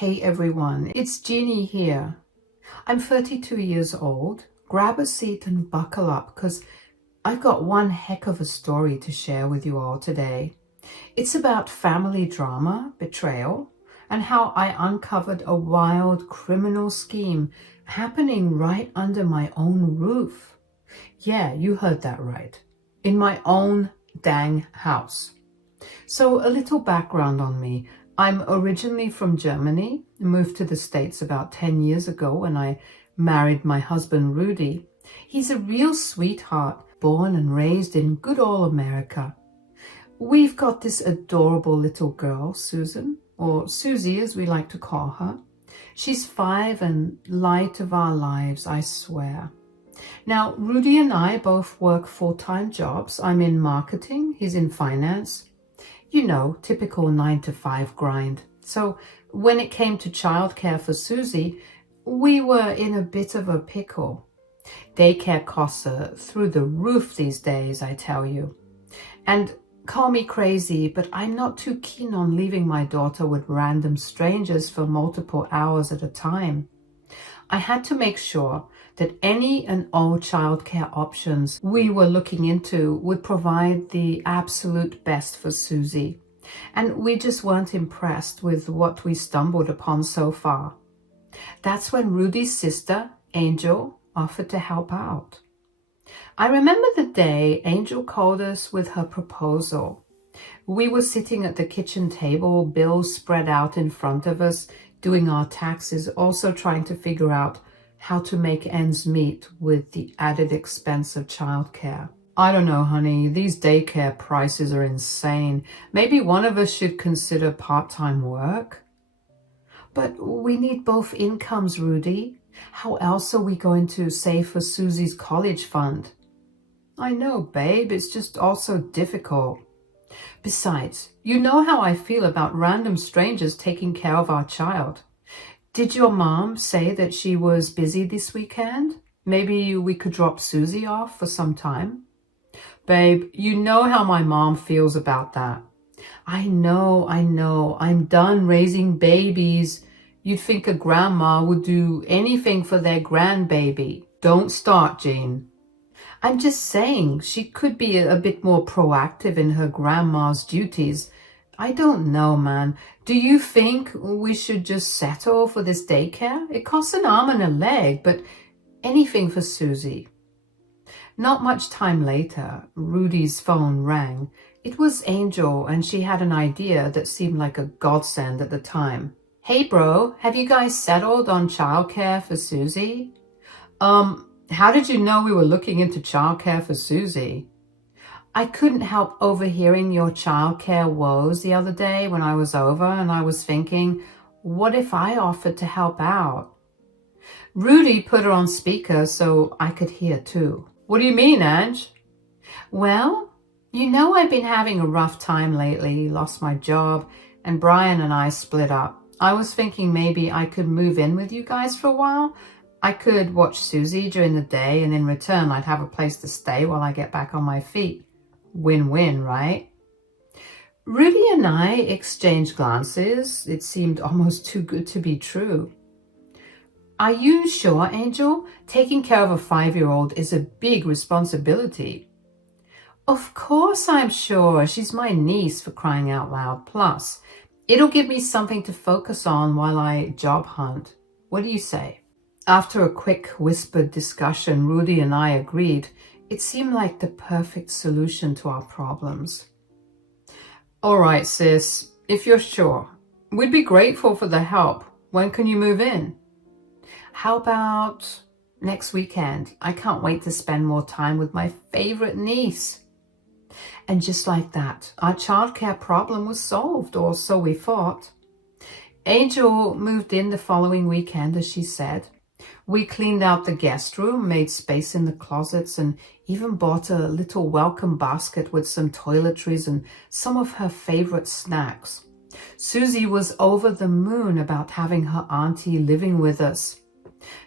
Hey everyone, it's Jeanie here. I'm 32 years old. Grab a seat and buckle up because I've got one heck of a story to share with you all today. It's about family drama, betrayal, and how I uncovered a wild criminal scheme happening right under my own roof. Yeah, you heard that right. In my own dang house. So a little background on me. I'm originally from Germany, moved to the States about 10 years ago when I married my husband Rudy. He's a real sweetheart, born and raised in good old America. We've got this adorable little girl, Susan, or Susie as we like to call her. She's 5 and light of our lives, I swear. Now, Rudy and I both work full-time jobs. I'm in marketing, he's in finance. You know, typical 9-to-5 grind. So when it came to childcare for Susie, we were in a bit of a pickle. Daycare costs are through the roof these days, I tell you. And call me crazy, but I'm not too keen on leaving my daughter with random strangers for multiple hours at a time. I had to make sure that any and all childcare options we were looking into would provide the absolute best for Susie. And we just weren't impressed with what we stumbled upon so far. That's when Rudy's sister, Angel, offered to help out. I remember the day Angel called us with her proposal. We were sitting at the kitchen table, bills spread out in front of us, doing our taxes, also trying to figure out how to make ends meet with the added expense of childcare. I don't know, honey, these daycare prices are insane. Maybe one of us should consider part-time work. But we need both incomes, Rudy. How else are we going to save for Susie's college fund? I know, babe, it's just also difficult. Besides, you know how I feel about random strangers taking care of our child. Did your mom say that she was busy this weekend? Maybe we could drop Susie off for some time? Babe, you know how my mom feels about that. I know. I'm done raising babies. You'd think a grandma would do anything for their grandbaby. Don't start, Jean. I'm just saying she could be a bit more proactive in her grandma's duties. I don't know, man. Do you think we should just settle for this daycare? It costs an arm and a leg, but anything for Susie. Not much time later, Rudy's phone rang. It was Angel, and she had an idea that seemed like a godsend at the time. Hey, bro, have you guys settled on childcare for Susie? How did you know we were looking into childcare for Susie? I couldn't help overhearing your childcare woes the other day when I was over, and I was thinking, what if I offered to help out? Rudy put her on speaker so I could hear too. What do you mean, Ange? Well, you know I've been having a rough time lately, lost my job, and Brian and I split up. I was thinking maybe I could move in with you guys for a while. I could watch Susie during the day, and in return I'd have a place to stay while I get back on my feet. Win-win, right? Rudy and I exchanged glances. It seemed almost too good to be true. Are you sure, Angel? Taking care of a 5-year-old is a big responsibility. Of course I'm sure. She's my niece, for crying out loud. Plus, it'll give me something to focus on while I job hunt. What do you say? After a quick whispered discussion, Rudy and I agreed. It seemed like the perfect solution to our problems. All right, sis, if you're sure. We'd be grateful for the help. When can you move in? How about next weekend? I can't wait to spend more time with my favorite niece. And just like that, our childcare problem was solved, or so we thought. Angel moved in the following weekend, as she said. We cleaned out the guest room, made space in the closets, and even bought a little welcome basket with some toiletries and some of her favorite snacks. Susie was over the moon about having her auntie living with us.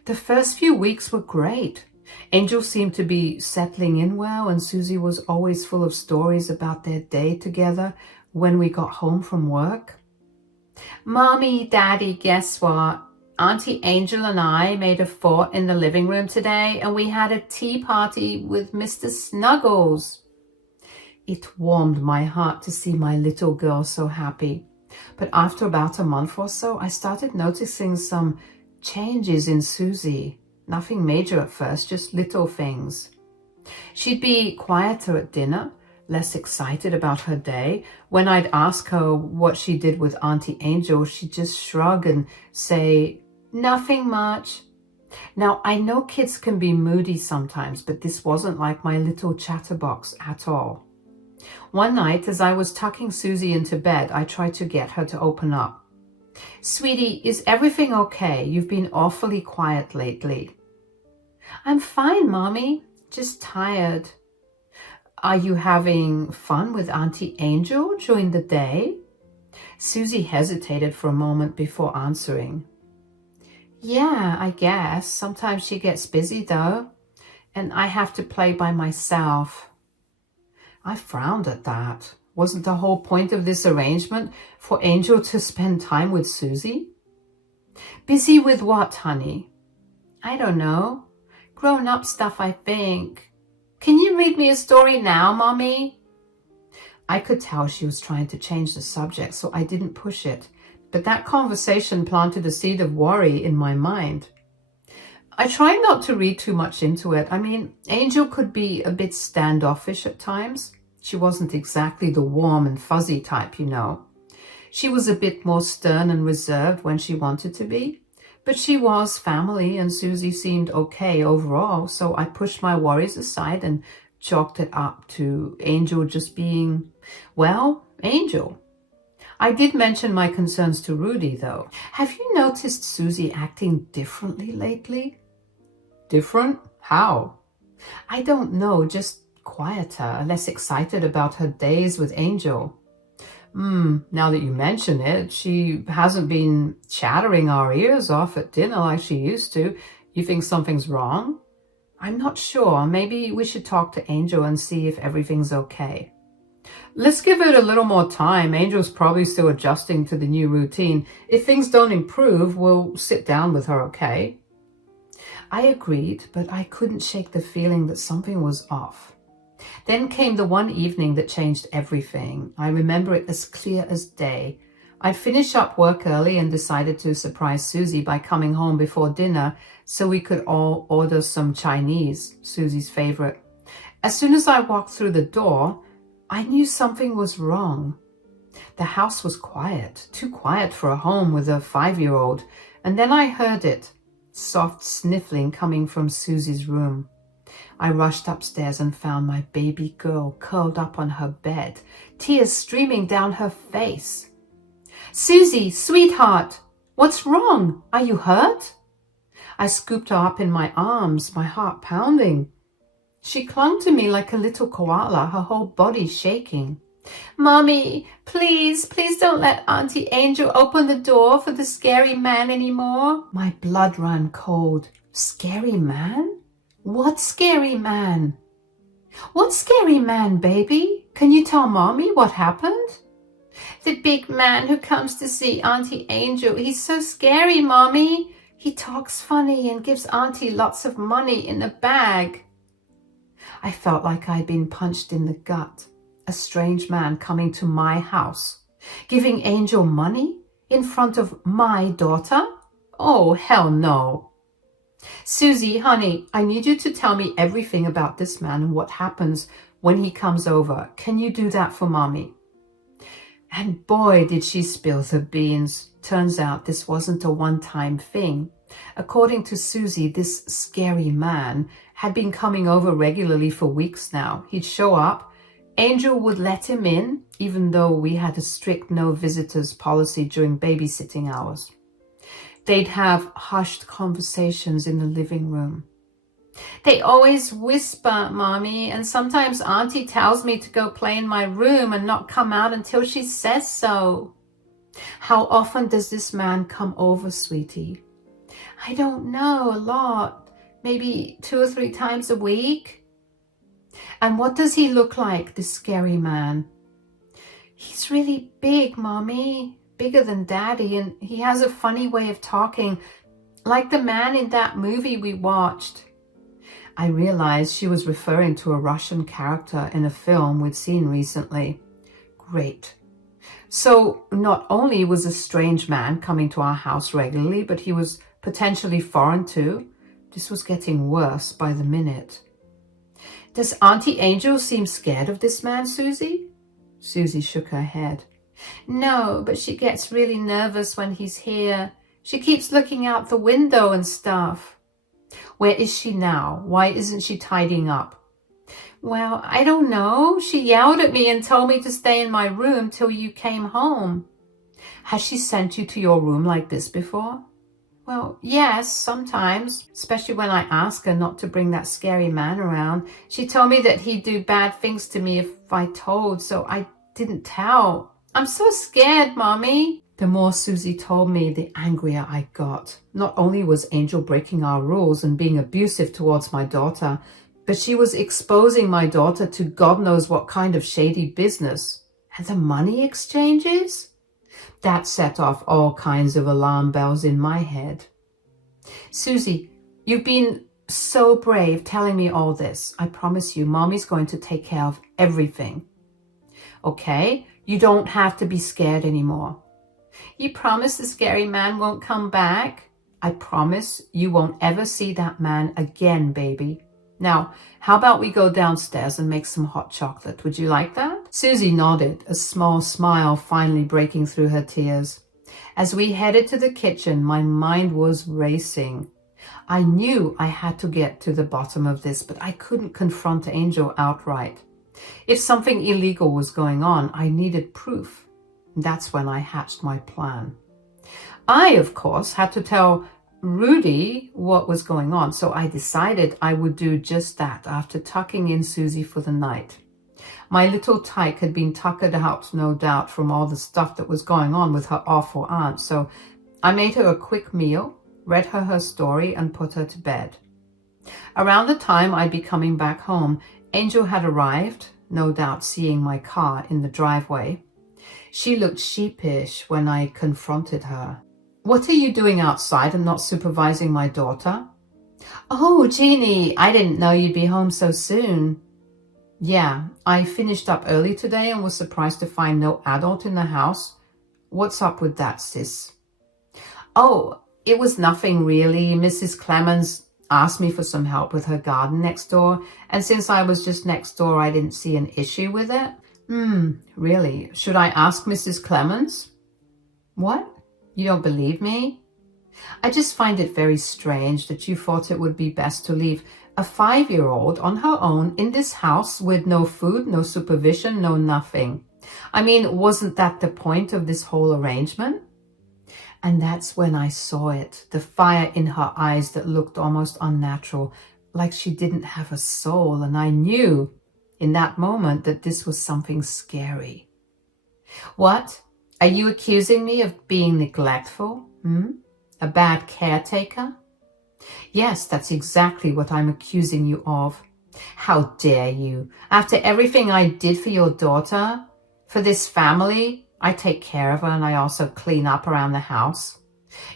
The first few weeks were great. Angel seemed to be settling in well, and Susie was always full of stories about their day together when we got home from work. Mommy, Daddy, guess what? Auntie Angel and I made a fort in the living room today, and we had a tea party with Mr. Snuggles. It warmed my heart to see my little girl so happy. But after about a month or so, I started noticing some changes in Susie. Nothing major at first, just little things. She'd be quieter at dinner, less excited about her day. When I'd ask her what she did with Auntie Angel, she'd just shrug and say, "Nothing much." Now, I know kids can be moody sometimes, but this wasn't like my little chatterbox at all. One night, as I was tucking Susie into bed, I tried to get her to open up. "Sweetie, is everything okay? You've been awfully quiet lately." "I'm fine, Mommy, just tired." "Are you having fun with Auntie Angel during the day?" Susie hesitated for a moment before answering. "Yeah, I guess. Sometimes she gets busy though, and I have to play by myself." I frowned at that. Wasn't the whole point of this arrangement for Angel to spend time with Susie? "Busy with what, honey?" "I don't know. Grown-up stuff, I think." "Can you read me a story now, Mommy?" I could tell she was trying to change the subject, so I didn't push it. But that conversation planted a seed of worry in my mind. I tried not to read too much into it. I mean, Angel could be a bit standoffish at times. She wasn't exactly the warm and fuzzy type, you know. She was a bit more stern and reserved when she wanted to be. But she was family, and Susie seemed okay overall, so I pushed my worries aside and chalked it up to Angel just being, well, Angel. I did mention my concerns to Rudy, though. "Have you noticed Susie acting differently lately?" "Different? How?" "I don't know, just quieter, less excited about her days with Angel." Now that you mention it, she hasn't been chattering our ears off at dinner like she used to. You think something's wrong?" "I'm not sure. Maybe we should talk to Angel and see if everything's okay." "Let's give it a little more time. Angel's probably still adjusting to the new routine. If things don't improve, we'll sit down with her, okay?" I agreed, but I couldn't shake the feeling that something was off. Then came the one evening that changed everything. I remember it as clear as day. I'd finished up work early and decided to surprise Susie by coming home before dinner so we could all order some Chinese, Susie's favorite. As soon as I walked through the door, I knew something was wrong. The house was quiet, too quiet for a home with a 5-year-old, and then I heard it, soft sniffling coming from Susie's room. I rushed upstairs and found my baby girl curled up on her bed, tears streaming down her face. "Susie, sweetheart, what's wrong? Are you hurt?" I scooped her up in my arms, my heart pounding. She clung to me like a little koala, her whole body shaking. "Mommy, please, please don't let Auntie Angel open the door for the scary man anymore." My blood ran cold. "Scary man? What scary man?" "What scary man, baby? Can you tell Mommy what happened?" "The big man who comes to see Auntie Angel. He's so scary, Mommy. He talks funny and gives Auntie lots of money in a bag." I felt like I'd been punched in the gut. A strange man coming to my house, giving Angel money in front of my daughter? Oh, hell no. "Susie, honey, I need you to tell me everything about this man and what happens when he comes over. Can you do that for Mommy?" And boy, did she spill the beans. Turns out this wasn't a one-time thing. According to Susie, this scary man had been coming over regularly for weeks now. He'd show up. Angel would let him in, even though we had a strict no visitors policy during babysitting hours. They'd have hushed conversations in the living room. "They always whisper, Mommy, and sometimes Auntie tells me to go play in my room and not come out until she says so." "How often does this man come over, sweetie?" "I don't know, a lot. Maybe 2 or 3 times a week." "And what does he look like, this scary man?" "He's really big, Mommy. bigger than Daddy, and he has a funny way of talking, like the man in that movie we watched. I realized she was referring to a Russian character in a film we'd seen recently. Great. So not only was a strange man coming to our house regularly, but he was potentially foreign too. This was getting worse by the minute. Does Auntie Angel seem scared of this man, Susie? Susie shook her head. No, but she gets really nervous when he's here. She keeps looking out the window and stuff. Where is she now? Why isn't she tidying up? Well, I don't know. She yelled at me and told me to stay in my room till you came home. Has she sent you to your room like this before? Well, yes, sometimes, especially when I ask her not to bring that scary man around. She told me that he'd do bad things to me if I told, so I didn't tell. I'm so scared, Mommy. The more Susie told me, the angrier I got. Not only was Angel breaking our rules and being abusive towards my daughter, but she was exposing my daughter to God knows what kind of shady business. And the money exchanges? That set off all kinds of alarm bells in my head. Susie, you've been so brave telling me all this. I promise you, Mommy's going to take care of everything. Okay, you don't have to be scared anymore. You promise the scary man won't come back? I promise you won't ever see that man again, baby. Now, how about we go downstairs and make some hot chocolate? Would you like that? Susie nodded, a small smile finally breaking through her tears. As we headed to the kitchen, my mind was racing. I knew I had to get to the bottom of this, but I couldn't confront Angel outright. If something illegal was going on, I needed proof. That's when I hatched my plan. I, of course, had to tell Rudy what was going on, so I decided I would do just that after tucking in Susie for the night. My little tyke had been tuckered out, no doubt, from all the stuff that was going on with her awful aunt, so I made her a quick meal, read her story, and put her to bed. Around the time I'd be coming back home, Angel had arrived, no doubt seeing my car in the driveway. She looked sheepish when I confronted her. What are you doing outside and not supervising my daughter? Oh, Jeanie, I didn't know you'd be home so soon. Yeah, I finished up early today and was surprised to find no adult in the house. What's up with that, sis? Oh, it was nothing really. Mrs. Clemens asked me for some help with her garden next door, and since I was just next door, I didn't see an issue with it. Really? Should I ask Mrs. Clemens? What? You don't believe me? I just find it very strange that you thought it would be best to leave a 5-year-old on her own in this house with no food, no supervision, no nothing. I mean, wasn't that the point of this whole arrangement? And that's when I saw it, the fire in her eyes that looked almost unnatural, like she didn't have a soul, and I knew in that moment that this was something scary. What? Are you accusing me of being neglectful? A bad caretaker? Yes, that's exactly what I'm accusing you of. How dare you? After everything I did for your daughter, for this family, I take care of her and I also clean up around the house.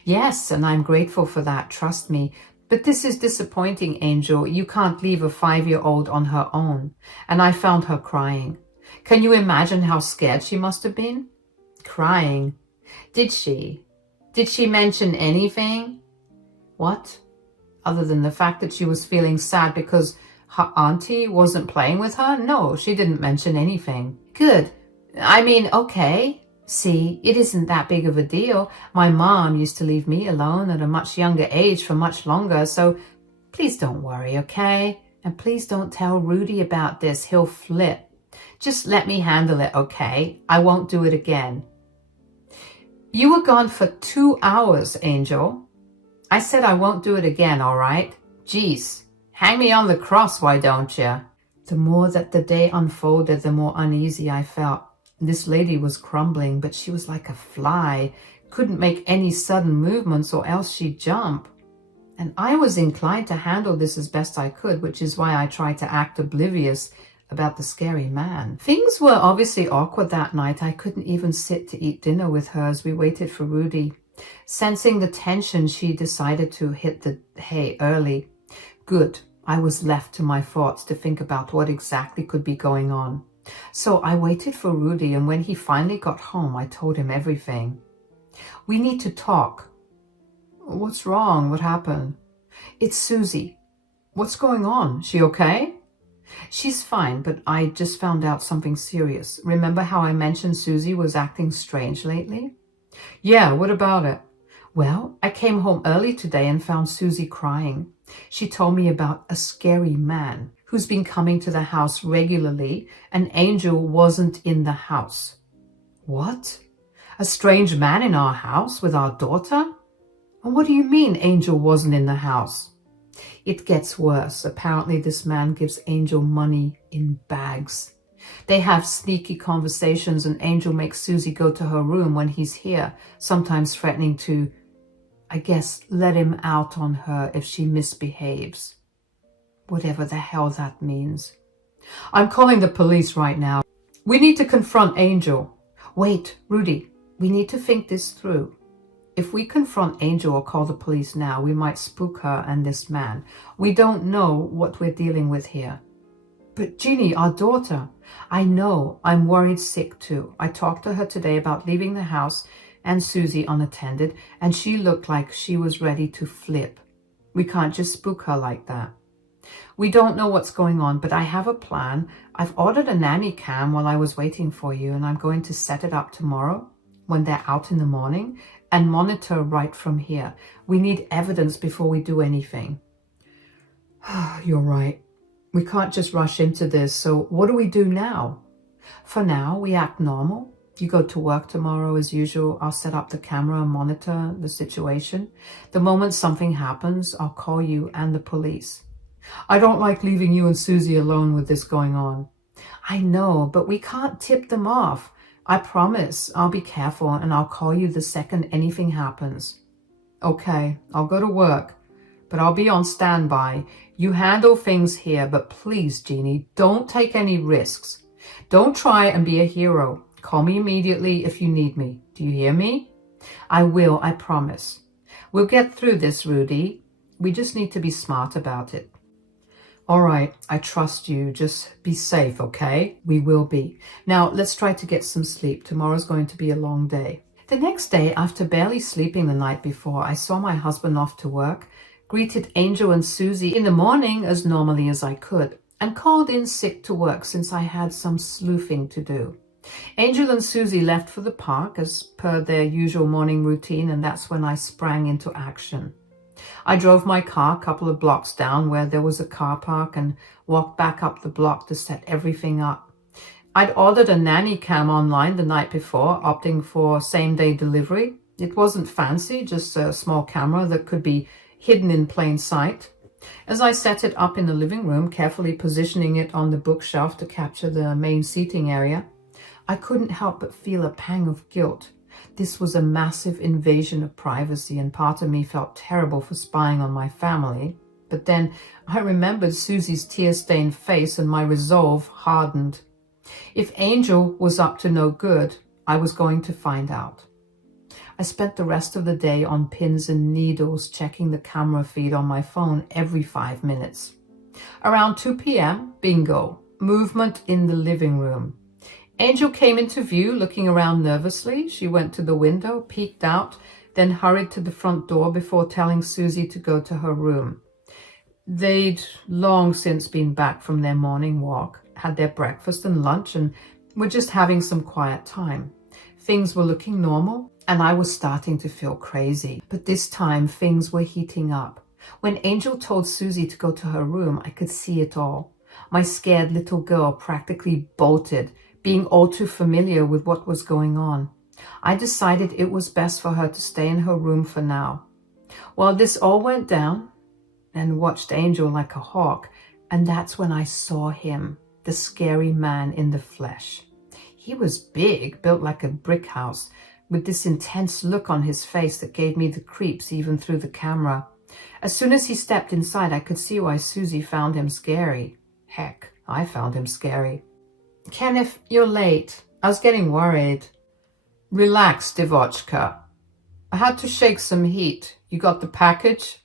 Yes, and I'm grateful for that, trust me. But this is disappointing, Angel. You can't leave a 5-year-old on her own. And I found her crying. Can you imagine how scared she must have been? Crying. Did she? Did she mention anything? What? Other than the fact that she was feeling sad because her auntie wasn't playing with her? No, she didn't mention anything. Good. I mean, okay. See, it isn't that big of a deal. My mom used to leave me alone at a much younger age for much longer, so please don't worry, okay? And please don't tell Rudy about this. He'll flip. Just let me handle it, okay? I won't do it again. You were gone for 2 hours, Angel. I said I won't do it again, all right? Jeez, hang me on the cross, why don't you? The more that the day unfolded, the more uneasy I felt. This lady was crumbling, but she was like a fly, couldn't make any sudden movements or else she'd jump. And I was inclined to handle this as best I could, which is why I tried to act oblivious, about the scary man. Things were obviously awkward that night. I couldn't even sit to eat dinner with her as we waited for Rudy. Sensing the tension, she decided to hit the hay early. Good. I was left to my thoughts to think about what exactly could be going on. So I waited for Rudy, and when he finally got home, I told him everything. We need to talk. What's wrong? What happened? It's Susie. What's going on? She okay? She's fine, but I just found out something serious. Remember how I mentioned Susie was acting strange lately? Yeah, what about it? Well, I came home early today and found Susie crying. She told me about a scary man who's been coming to the house regularly, and Angel wasn't in the house. What? A strange man in our house with our daughter? And what do you mean Angel wasn't in the house? It gets worse. Apparently this man gives Angel money in bags. They have sneaky conversations, and Angel makes Susie go to her room when he's here, sometimes threatening to, I guess, let him out on her if she misbehaves. Whatever the hell that means. I'm calling the police right now. We need to confront Angel. Wait, Rudy, we need to think this through. If we confront Angel or call the police now, we might spook her and this man. We don't know what we're dealing with here. But Jeanie, our daughter, I know, I'm worried sick too. I talked to her today about leaving the house and Susie unattended, and she looked like she was ready to flip. We can't just spook her like that. We don't know what's going on, but I have a plan. I've ordered a nanny cam while I was waiting for you, and I'm going to set it up tomorrow when they're out in the morning and monitor right from here. We need evidence before we do anything. You're right. We can't just rush into this, so what do we do now? For now, we act normal. You go to work tomorrow as usual. I'll set up the camera and monitor the situation. The moment something happens, I'll call you and the police. I don't like leaving you and Susie alone with this going on. I know, but we can't tip them off. I promise I'll be careful, and I'll call you the second anything happens. Okay, I'll go to work, but I'll be on standby. You handle things here, but please, Jeanie, don't take any risks. Don't try and be a hero. Call me immediately if you need me. Do you hear me? I will, I promise. We'll get through this, Rudy. We just need to be smart about it. All right, I trust you. Just be safe, okay? We will be. Now, let's try to get some sleep. Tomorrow's going to be a long day. The next day, after barely sleeping the night before, I saw my husband off to work, greeted Angel and Susie in the morning as normally as I could, and called in sick to work since I had some sleuthing to do. Angel and Susie left for the park as per their usual morning routine, and that's when I sprang into action. I drove my car a couple of blocks down where there was a car park and walked back up the block to set everything up. I'd ordered a nanny cam online the night before, opting for same-day delivery. It wasn't fancy, just a small camera that could be hidden in plain sight. As I set it up in the living room, carefully positioning it on the bookshelf to capture the main seating area, I couldn't help but feel a pang of guilt. This was a massive invasion of privacy, and part of me felt terrible for spying on my family. But then I remembered Susie's tear-stained face, and my resolve hardened. If Angel was up to no good, I was going to find out. I spent the rest of the day on pins and needles, checking the camera feed on my phone every 5 minutes. Around 2 p.m., bingo, movement in the living room. Angel came into view, looking around nervously. She went to the window, peeked out, then hurried to the front door before telling Susie to go to her room. They'd long since been back from their morning walk, had their breakfast and lunch, and were just having some quiet time. Things were looking normal, and I was starting to feel crazy. But this time, things were heating up. When Angel told Susie to go to her room, I could see it all. My scared little girl practically bolted, being all too familiar with what was going on. I decided it was best for her to stay in her room for now. Well, this all went down, and watched Angel like a hawk, and that's when I saw him, the scary man in the flesh. He was big, built like a brick house, with this intense look on his face that gave me the creeps even through the camera. As soon as he stepped inside, I could see why Susie found him scary. Heck, I found him scary. Kenneth, you're late. I was getting worried. Relax, Devochka. I had to shake some heat. You got the package?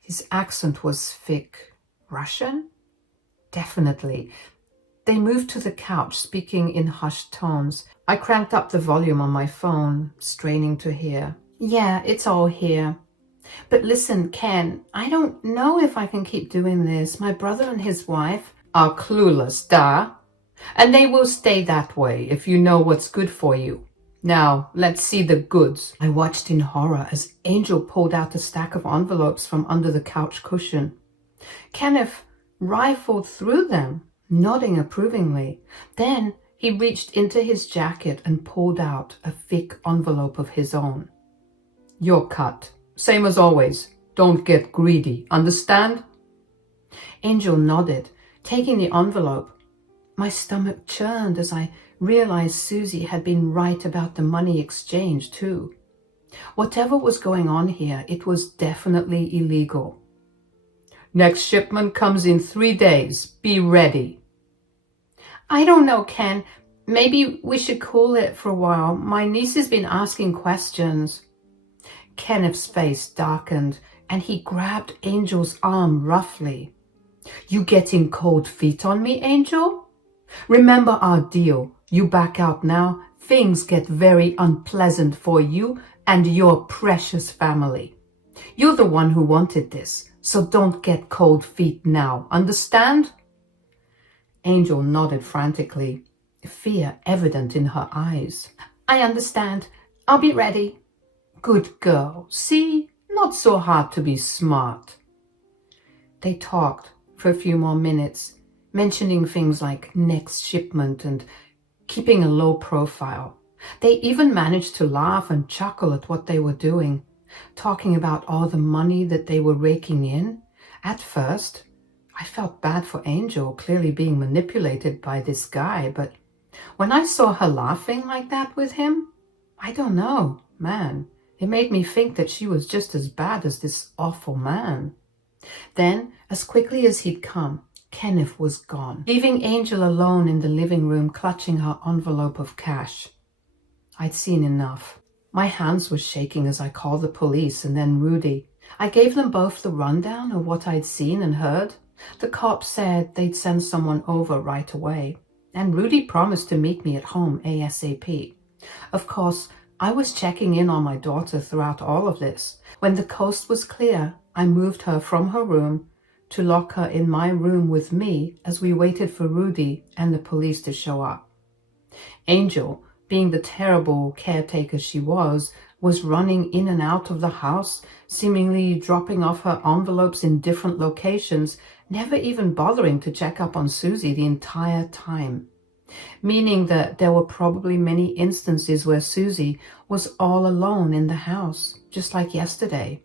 His accent was thick. Russian? Definitely. They moved to the couch, speaking in hushed tones. I cranked up the volume on my phone, straining to hear. Yeah, it's all here. But listen, Ken, I don't know if I can keep doing this. My brother and his wife are clueless, da. And they will stay that way if you know what's good for you. Now, let's see the goods. I watched in horror as Angel pulled out a stack of envelopes from under the couch cushion. Kenneth rifled through them, nodding approvingly. Then he reached into his jacket and pulled out a thick envelope of his own. Your cut. Same as always. Don't get greedy. Understand? Angel nodded, taking the envelope. My stomach churned as I realized Susie had been right about the money exchange too. Whatever was going on here, it was definitely illegal. Next shipment comes in 3 days. Be ready. I don't know, Ken. Maybe we should cool it for a while. My niece has been asking questions. Kenneth's face darkened and he grabbed Angel's arm roughly. You getting cold feet on me, Angel? Remember our deal. You back out now, things get very unpleasant for you and your precious family. You're the one who wanted this, so don't get cold feet now. Understand? Angel nodded frantically, fear evident in her eyes. I understand. I'll be ready. Good girl. See? Not so hard to be smart. They talked for a few more minutes, mentioning things like next shipment and keeping a low profile. They even managed to laugh and chuckle at what they were doing, talking about all the money that they were raking in. At first, I felt bad for Angel, clearly being manipulated by this guy, but when I saw her laughing like that with him, I don't know, man, it made me think that she was just as bad as this awful man. Then, as quickly as he'd come, Kenneth was gone, leaving Angel alone in the living room clutching her envelope of cash. I'd seen enough. My hands were shaking as I called the police and then Rudy. I gave them both the rundown of what I'd seen and heard. The cops said they'd send someone over right away, and Rudy promised to meet me at home ASAP. Of course, I was checking in on my daughter throughout all of this. When the coast was clear, I moved her from her room to lock her in my room with me as we waited for Rudy and the police to show up. Angel, being the terrible caretaker she was running in and out of the house, seemingly dropping off her envelopes in different locations, never even bothering to check up on Susie the entire time. Meaning that there were probably many instances where Susie was all alone in the house, just like yesterday.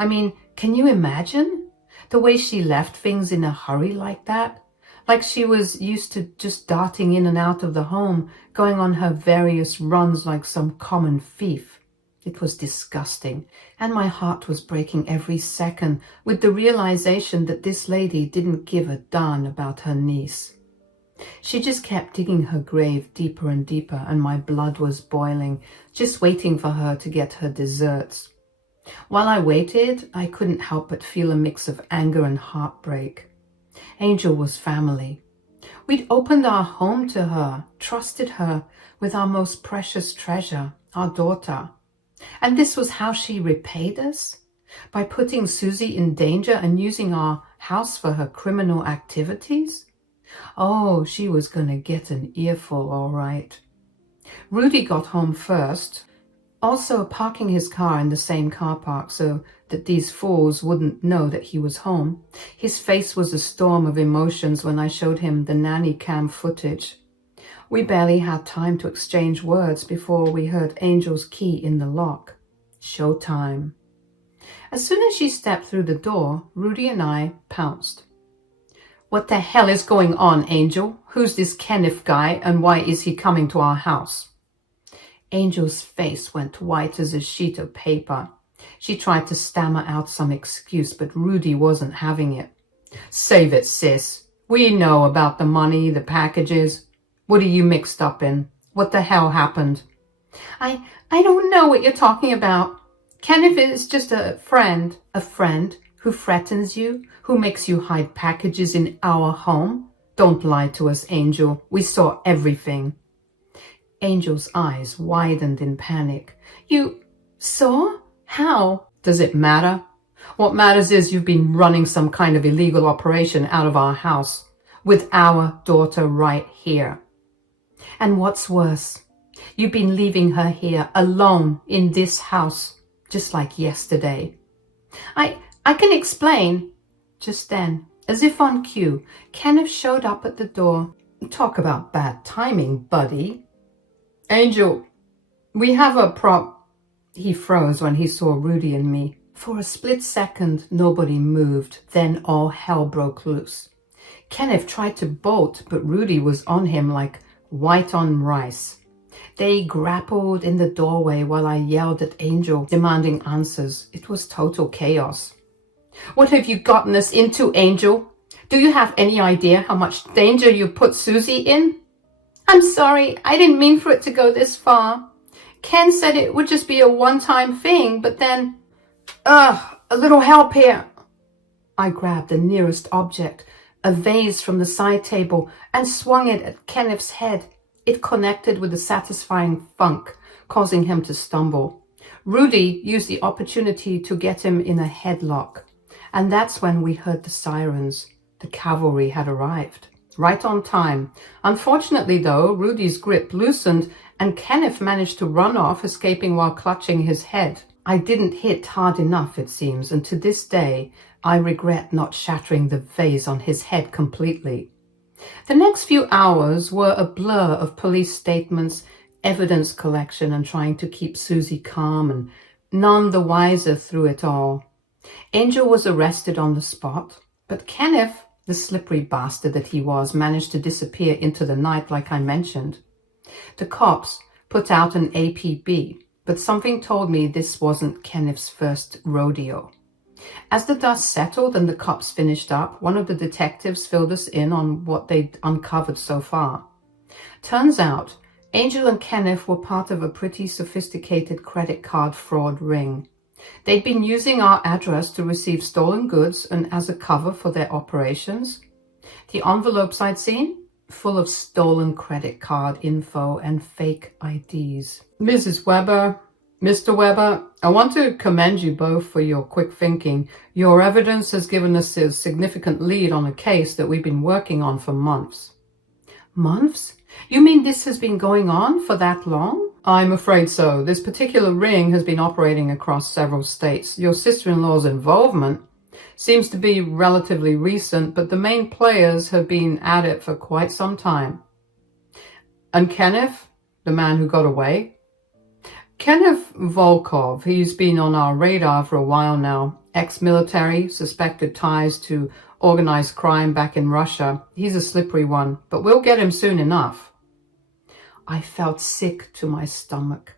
I mean, can you imagine? The way she left things in a hurry like that? Like she was used to just darting in and out of the home, going on her various runs like some common thief. It was disgusting, and my heart was breaking every second with the realization that this lady didn't give a darn about her niece. She just kept digging her grave deeper and deeper, and my blood was boiling, just waiting for her to get her desserts. While I waited, I couldn't help but feel a mix of anger and heartbreak. Angel was family. We'd opened our home to her, trusted her with our most precious treasure, our daughter. And this was how she repaid us? By putting Susie in danger and using our house for her criminal activities? Oh, she was going to get an earful, all right. Rudy got home first, also parking his car in the same car park so that these fools wouldn't know that he was home. His face was a storm of emotions when I showed him the nanny cam footage. We barely had time to exchange words before we heard Angel's key in the lock. Showtime. As soon as she stepped through the door, Rudy and I pounced. What the hell is going on, Angel? Who's this Kenneth guy and why is he coming to our house? Angel's face went white as a sheet of paper. She tried to stammer out some excuse, but Rudy wasn't having it. Save it, sis. We know about the money, the packages. What are you mixed up in? What the hell happened? I don't know what you're talking about. Kenneth is just a friend who threatens you, who makes you hide packages in our home. Don't lie to us, Angel. We saw everything. Angel's eyes widened in panic. You saw? How? Does it matter? What matters is you've been running some kind of illegal operation out of our house with our daughter right here. And what's worse, you've been leaving her here alone in this house, just like yesterday. I can explain. Just then, as if on cue, Kenneth showed up at the door. Talk about bad timing, buddy. Angel, we have a He froze when he saw Rudy and me. For a split second, nobody moved. Then all hell broke loose. Kenneth tried to bolt, but Rudy was on him like white on rice. They grappled in the doorway while I yelled at Angel, demanding answers. It was total chaos. What have you gotten us into, Angel? Do you have any idea how much danger you put Susie in? I'm sorry, I didn't mean for it to go this far. Ken said it would just be a one-time thing, but then... a little help here. I grabbed the nearest object, a vase from the side table, and swung it at Kenneth's head. It connected with a satisfying thunk, causing him to stumble. Rudy used the opportunity to get him in a headlock. And that's when we heard the sirens. The cavalry had arrived. Right on time. Unfortunately, though, Rudy's grip loosened and Kenneth managed to run off, escaping while clutching his head. I didn't hit hard enough, it seems, and to this day, I regret not shattering the vase on his head completely. The next few hours were a blur of police statements, evidence collection, and trying to keep Susie calm, and none the wiser through it all. Angel was arrested on the spot, but Kenneth, the slippery bastard that he was, managed to disappear into the night like I mentioned. The cops put out an APB, but something told me this wasn't Kenneth's first rodeo. As the dust settled and the cops finished up, one of the detectives filled us in on what they'd uncovered so far. Turns out, Angel and Kenneth were part of a pretty sophisticated credit card fraud ring. They'd been using our address to receive stolen goods and as a cover for their operations. The envelopes I'd seen, full of stolen credit card info and fake IDs. Mrs. Weber, Mr. Weber, I want to commend you both for your quick thinking. Your evidence has given us a significant lead on a case that we've been working on for months. Months? You mean this has been going on for that long? I'm afraid so. This particular ring has been operating across several states. Your sister-in-law's involvement seems to be relatively recent, but the main players have been at it for quite some time. And Kenneth, the man who got away? Kenneth Volkov, he's been on our radar for a while now. Ex-military, suspected ties to organized crime back in Russia. He's a slippery one, but we'll get him soon enough. I felt sick to my stomach.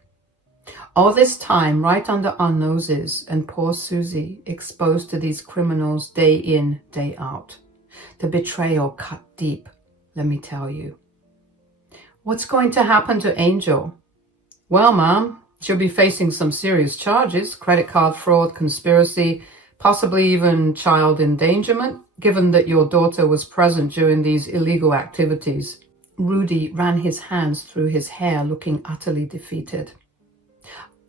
All this time, right under our noses, and poor Susie, exposed to these criminals day in, day out. The betrayal cut deep, let me tell you. What's going to happen to Angel? Well, Mom, she'll be facing some serious charges, credit card fraud, conspiracy, possibly even child endangerment, given that your daughter was present during these illegal activities. Rudy ran his hands through his hair, looking utterly defeated.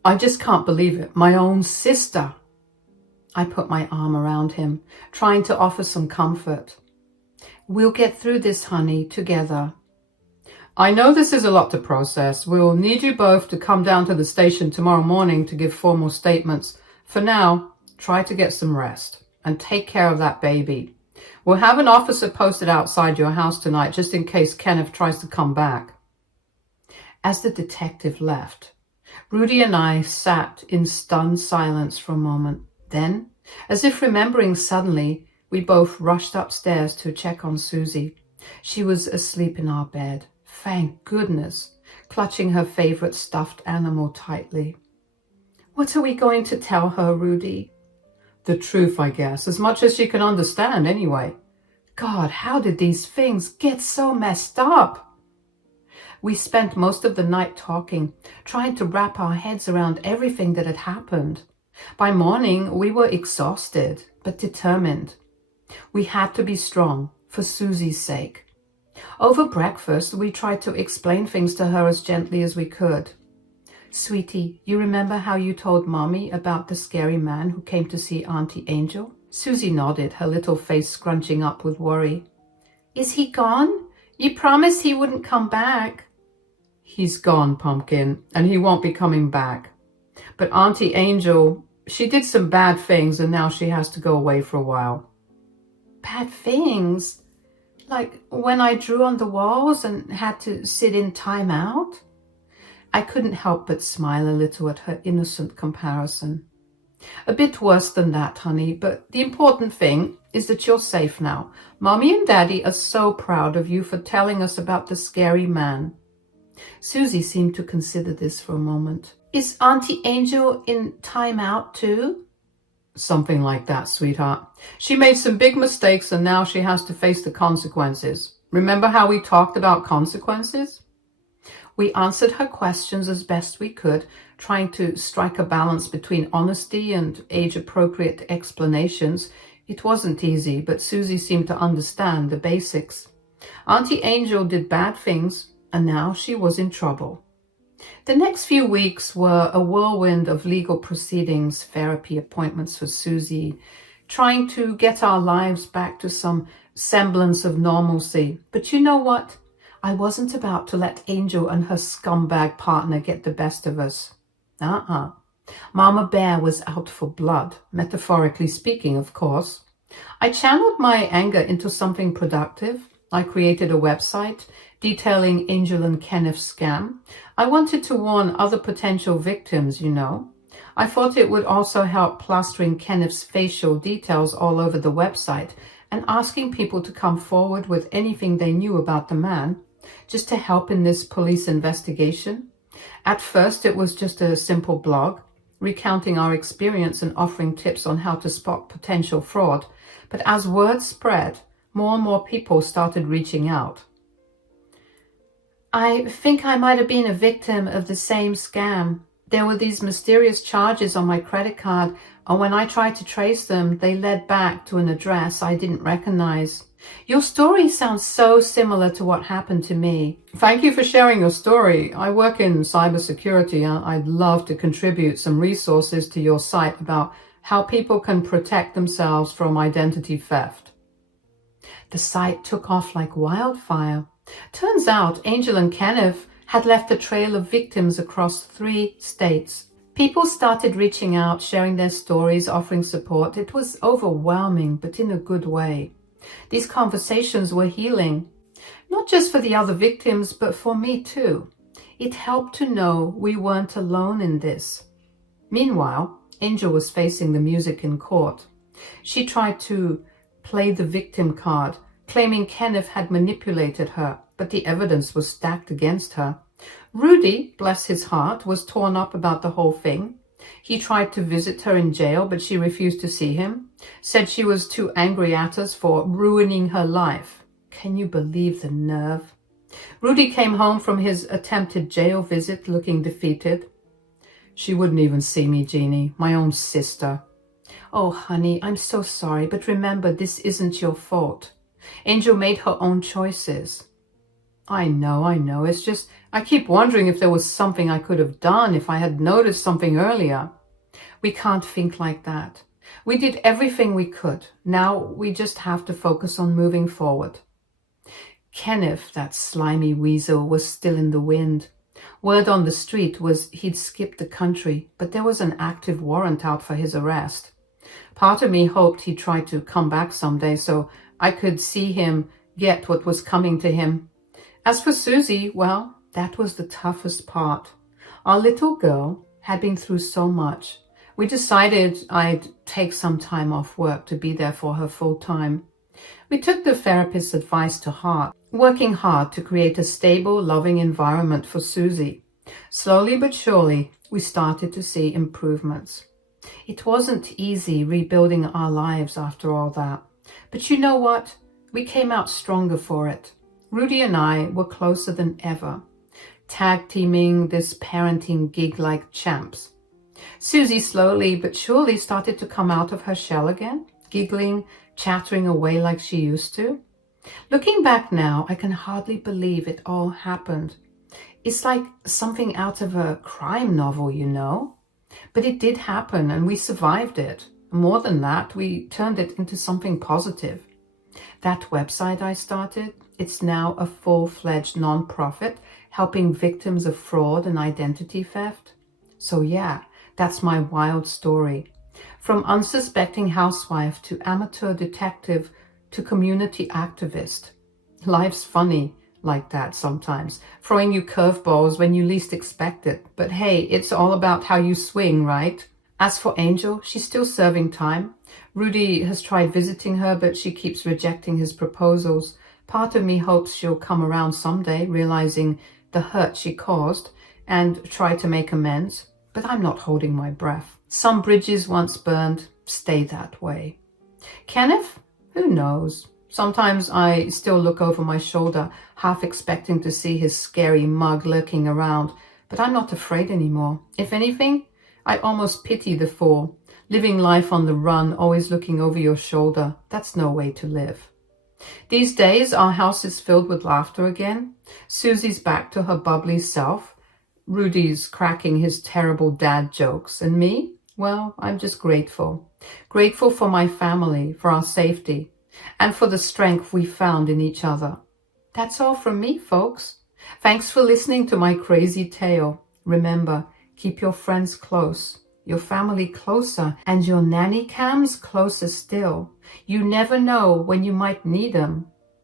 I just can't believe it. My own sister. I put my arm around him, trying to offer some comfort. We'll get through this, honey, together. I know this is a lot to process. We'll need you both to come down to the station tomorrow morning to give formal statements. For now, try to get some rest and take care of that baby. We'll have an officer posted outside your house tonight just in case Kenneth tries to come back. As the detective left, Rudy and I sat in stunned silence for a moment. Then, as if remembering suddenly, we both rushed upstairs to check on Susie. She was asleep in our bed, thank goodness, clutching her favorite stuffed animal tightly. What are we going to tell her, Rudy? The truth, I guess, as much as she can understand anyway. God, how did these things get so messed up? We spent most of the night talking, trying to wrap our heads around everything that had happened. By morning, we were exhausted, but determined. We had to be strong, for Susie's sake. Over breakfast, we tried to explain things to her as gently as we could. Sweetie, you remember how you told Mommy about the scary man who came to see Auntie Angel? Susie nodded, her little face scrunching up with worry. Is he gone? You promised he wouldn't come back. He's gone, Pumpkin, and he won't be coming back. But Auntie Angel, she did some bad things and now she has to go away for a while. Bad things? Like when I drew on the walls and had to sit in time out? I couldn't help but smile a little at her innocent comparison. A bit worse than that, honey, but the important thing is that you're safe now. Mommy and Daddy are so proud of you for telling us about the scary man. Susie seemed to consider this for a moment. Is Auntie Angel in time out too? Something like that, sweetheart. She made some big mistakes and now she has to face the consequences. Remember how we talked about consequences? We answered her questions as best we could, trying to strike a balance between honesty and age-appropriate explanations. It wasn't easy, but Susie seemed to understand the basics. Auntie Angel did bad things, and now she was in trouble. The next few weeks were a whirlwind of legal proceedings, therapy appointments for Susie, trying to get our lives back to some semblance of normalcy. But you know what? I wasn't about to let Angel and her scumbag partner get the best of us. Mama Bear was out for blood, metaphorically speaking, of course. I channeled my anger into something productive. I created a website detailing Angel and Kenneth's scam. I wanted to warn other potential victims, you know. I thought it would also help plastering Kenneth's facial details all over the website and asking people to come forward with anything they knew about the man, just to help in this police investigation. At first, it was just a simple blog, recounting our experience and offering tips on how to spot potential fraud. But as word spread, more and more people started reaching out. I think I might have been a victim of the same scam. There were these mysterious charges on my credit card, and when I tried to trace them, they led back to an address I didn't recognize. Your story sounds so similar to what happened to me. Thank you for sharing your story. I work in cybersecurity. I'd love to contribute some resources to your site about how people can protect themselves from identity theft. The site took off like wildfire. Turns out Angel and Kenneth had left a trail of victims across 3 states. People started reaching out, sharing their stories, offering support. It was overwhelming, but in a good way. These conversations were healing, not just for the other victims, but for me too. It helped to know we weren't alone in this. Meanwhile, Angel was facing the music in court. She tried to play the victim card, claiming Kenneth had manipulated her, but the evidence was stacked against her. Rudy, bless his heart, was torn up about the whole thing. He tried to visit her in jail, but she refused to see him, said she was too angry at us for ruining her life. Can you believe the nerve? Rudy came home from his attempted jail visit looking defeated. She wouldn't even see me, Jeanie, my own sister. Oh, honey, I'm so sorry, but remember, this isn't your fault. Angel made her own choices. I know. It's just, I keep wondering if there was something I could have done, if I had noticed something earlier. We can't think like that. We did everything we could. Now we just have to focus on moving forward. Kenneth, that slimy weasel, was still in the wind. Word on the street was he'd skipped the country, but there was an active warrant out for his arrest. Part of me hoped he'd try to come back someday so I could see him get what was coming to him. As for Susie, well, that was the toughest part. Our little girl had been through so much. We decided I'd take some time off work to be there for her full time. We took the therapist's advice to heart, working hard to create a stable, loving environment for Susie. Slowly but surely, we started to see improvements. It wasn't easy rebuilding our lives after all that. But you know what? We came out stronger for it. Rudy and I were closer than ever, tag teaming this parenting gig like champs. Susie slowly but surely started to come out of her shell again, giggling, chattering away like she used to. Looking back now, I can hardly believe it all happened. It's like something out of a crime novel, you know? But it did happen and we survived it. More than that, we turned it into something positive. That website I started, it's now a full-fledged non-profit helping victims of fraud and identity theft. So yeah, that's my wild story. From unsuspecting housewife to amateur detective to community activist. Life's funny like that sometimes, throwing you curveballs when you least expect it. But hey, it's all about how you swing, right? As for Angel, she's still serving time. Rudy has tried visiting her, but she keeps rejecting his proposals. Part of me hopes she'll come around someday, realizing the hurt she caused, and try to make amends. But I'm not holding my breath. Some bridges once burned stay that way. Kenneth? Who knows? Sometimes I still look over my shoulder, half expecting to see his scary mug lurking around, but I'm not afraid anymore. If anything, I almost pity the fool. Living life on the run, always looking over your shoulder, that's no way to live. These days, our house is filled with laughter again. Susie's back to her bubbly self. Rudy's cracking his terrible dad jokes. And me? Well, I'm just grateful. Grateful for my family, for our safety, and for the strength we found in each other. That's all from me, folks. Thanks for listening to my crazy tale. Remember, keep your friends close, your family closer, and your nanny cams closer still. You never know when you might need them.